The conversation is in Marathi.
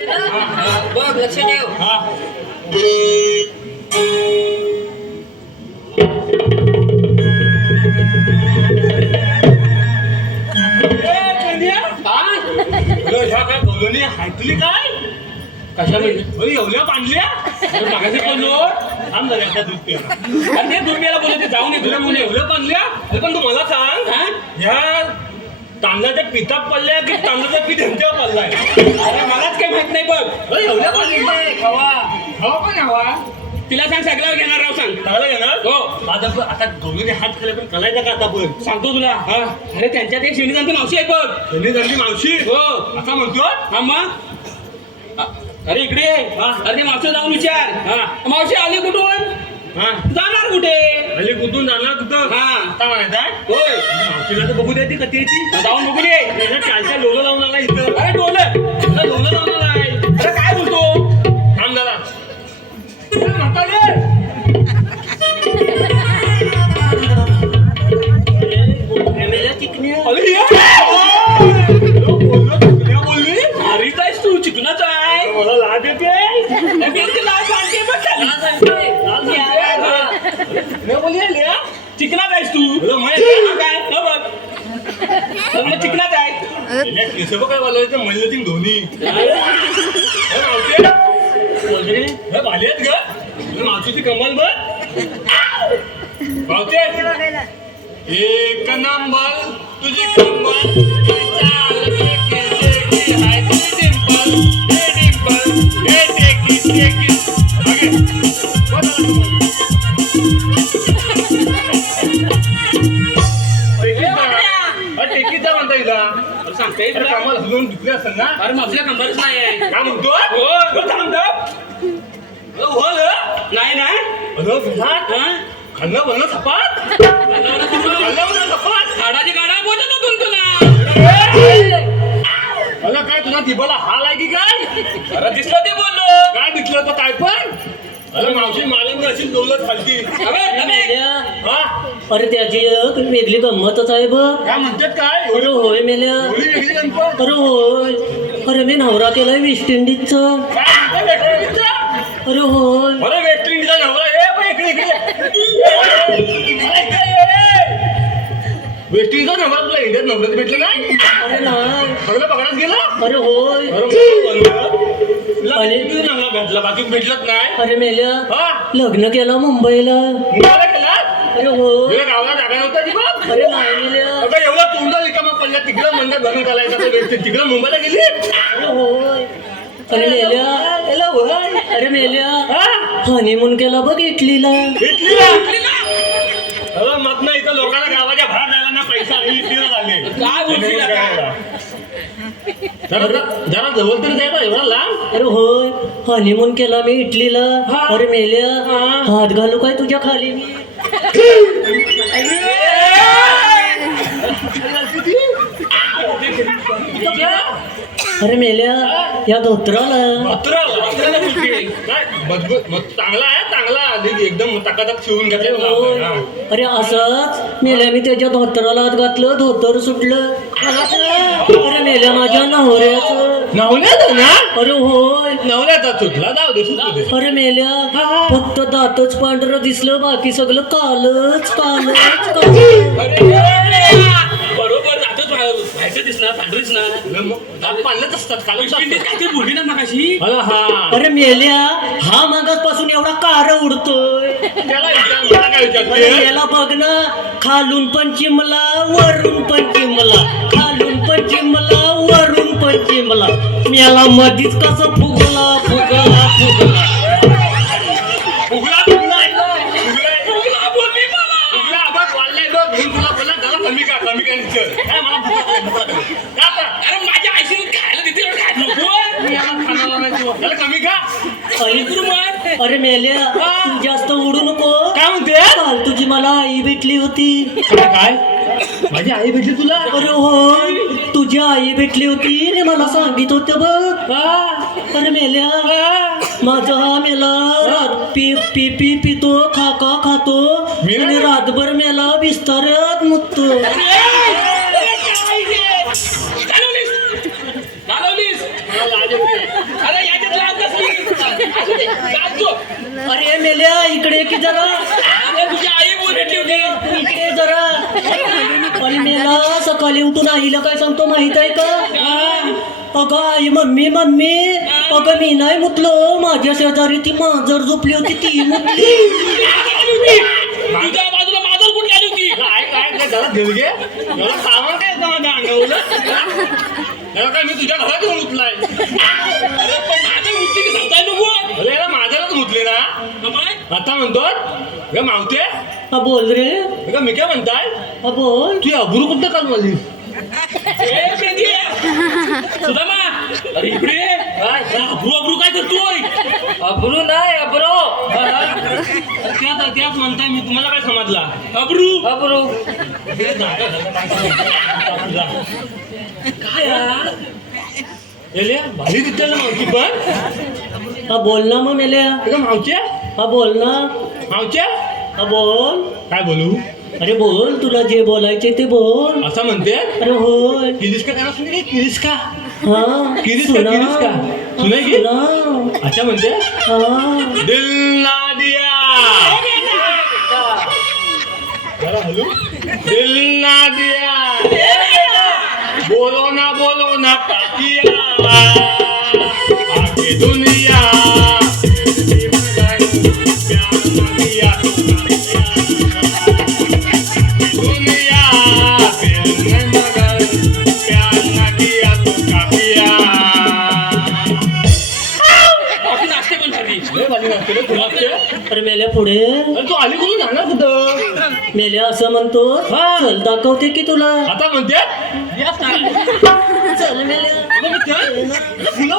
बघ लक्ष ठेव. हायतली काय कशा म्हणजे एवढ्या बांधल्या मागाशी बोललो थांब झाले आता दूध प्यायला आणि ते दूध प्यायला बोलते जाऊन ये तुला मुलं एवढ्या बांधल्या अरे पण तू मला सांग ह्या तांदळाच्या पिठात पडल्या की तांदळाच्या पीठ ह्यांच्यावर पडलाय अरे मलाच काही माहित नाही बघ एवढ्या बांधल्या हवा हवा पण हवा तिला सांग सगळ्यावर घेणार राव सांग चांगला घेणार हो आता गौरीने हात खाले पण कलायचा का आता पण सांगतो तुला हा अरे त्यांच्यात एक शिवणीजांची मावशी आहे बघ त्यांनी झाली मावशी हो असा म्हणतो हा मग अरे इकडे ये. अरे मावशी जाऊन विचार हा मावशी आली कुठून हा जाणार कुठे अली कुठून जाणार कुठं हा आता माहित आहे होय मावशीला तर बघू द्या ती कधी येते जाऊन बघून ये त्याच्या चालच्या लोलं लावून आला इथं अरे डोलं लोलं लावून आला आहे अरे काय बोलतो थांब जरा बोलली हरीच आहेस तू चिकनाच आहे मला लाज येते चिकनाच आहेस तू काय बघ चिकनाच आहे केस काय बोलायचं म्हणलं ती धोनी मावशे भाले आहेत ग मावशीची कमाल बघ मावशे एक नंबर तुझी कमाल टेकीचा म्हणता येईल सांगते कामाला हलवून दुखले असेल ना अरे मावशीला कंबरच नाही आहे काय म्हणतो हो हो नाही ना खाल्लं बनलं सपाट झाडाची गाडा बोलत होतो तुला मला काय तुझा दिबाला हाल आहे की काय अरे दिसलं ते बोललो काय दिसलं तर काय पण अरे मावशी मला अशी दौलत खालती हा अरे त्याची एक वेगळी गंमतच आहे बघ. काय म्हणतात काय अरे होय मेल्या एवढी वेगळी गणपत अरे होय अरे मी नवरा केलाय वेस्ट इंडिजचा. काय म्हणतात वेस्ट इंडिजचा? अरे होय मला वेस्ट इंडिजचा नवरा इकडे वेस्ट इंडिजचा नवरा तुला इंडियात नवऱ्यात भेटलं नाही अरे नाही सगळं पकडाच गेला अरे होय नवरा भेटला बाकी भेटलंच नाही अरे मेल्या हा लग्न केलं मुंबईला. मुंबईला केला अरे होय तुला गावाला जागा नव्हता की बघ अरे नाही मेल्या आता एवढा तोंडा रिकामा पडला तिकडं मंडळ भरून चालायचा तिकडं मुंबईला गेली अरे होय अरे मेल्या अरे मेल्या हनीमून केला बघ इटलीला. अरे मत नाही इथं लोकांना गावाच्या बाहेर जायला ना पैसा इटलीला झाले काय बोलशील आता? जरा जवळ तरी जायला एवढा लांब अरे होय हनीमून केला मी इटलीला. अरे मेल्या हात घालू काय तुझ्या खाली मी. अरे मेल्या या धोत्राला चांगला आहे चांगला एकदम तकातक शिवून घातलं अरे असंच मेल्याने त्याच्या धोत्राला हात घातलं धोतर सुटलं. अरे मेल्या माझ्या नवऱ्याचं. नवल्याच ना अरे होय नवल्याचा सुटला जाऊ दे सुटू दे. अरे मेल्या फक्त दातच पांढरं दिसलं बाकी सगळं कालच कालच बरोबर जातच व्हायचं दिसणार पांढरीच ना दात पाडलंच असतात कालच काहीतरी बोलली ना मगाशी हा अरे मेल्या हा मागासपासून एवढा कार उडतोय. त्याला मला काय अरे विचारते याला बघ ना खालून पण चिमला वरून पण चिमला खालून पण चिमला वरून पण चिमला याला मधीच कसं फुगला फुगला फुगला. फुगला बोलली मला फुगला बघ वाढलाय बघ म्हणून तुला बोला त्याला कमी का काय मला अरे माझ्या आईशीने खायला देते त्याला कमी का अरे मेल्या तू जास्त उडू नको. काय म्हणते काल तुझी मला आई भेटली होती. काय माझी आई भेटली तुला अरे होय तुझी आई भेटली होती रे मला सांगित होतं बघ. अरे मेल्या माझा हा मेला रात पी पितो खाका खातो आणि रातभर मेला बिस्ताऱ्यात मुततो. घालवलीस मला लाज येते. अरे याच्यात लाज कसली? असू दे, चाल तू. अरे मेल्या इकडे की जरा अरे तुझी आई बोल भेटली होती. तू इकडे जरा. आणि मेला सकाळी उठून आईला काय सांगतो माहित आहे का? अगं आई मम्मी मम्मी अगं मी नाही मुतलो, माझ्या शेजारी ती मांजर झोपली होती ती मुतली. तुझ्या बाजूला माधव कुठली आली होती? काय जरा दिलगे एवढं सामान काय येतं माझ्या अंगावर एवढं काय मी तुझ्या घरात येऊन उठलाय. अरे पण माझं मुक्ती की सांगताय नको. अरे याला माझ्यालाच मुतले ना. काय? आता म्हणतो हे मावते हा बोल रे. का मी काय म्हणताय हा बोल. तू अबरू कुठं काल मला ए, पेंदी. सुदामा, अरे इकडे ये. अब्रू अब्रू काय करतोय? अब्रू नाही अब्रो. त्याच म्हणताय मी तुम्हाला काय समजला अब्रू अब्रू काय यार? एले भारी दिसते ना मावची पण हा बोल ना मग मेल्या. का मावचे हा बोल ना. मावचे हा बोल. काय बोलू अरे बोल तुला जे बोलायचे ते बोल. असं म्हणते अरे होय. किरिस्का काय सुने रे किरिस्का हा किरिस्का किरिस्का सुने की सुना. अच्छा म्हणते हा. दिल ना दिया जरा हलू दिल ना दिया बोलो ना काकिया आगे दुनिया प्यार ना दिया तो दुनिया फिर में मगर प्यार ना किया तो काकिया. बाकी नाश्ते पण झाली. लय भारी नाचते रे तू नाचते. अरे मेल्या पुढे. अरे तू आली कुठून जाणार कुठं मेल्या असं म्हणतो. हा. चल दाखवते की तुला. आता म्हणते चल मेल्या. फुलं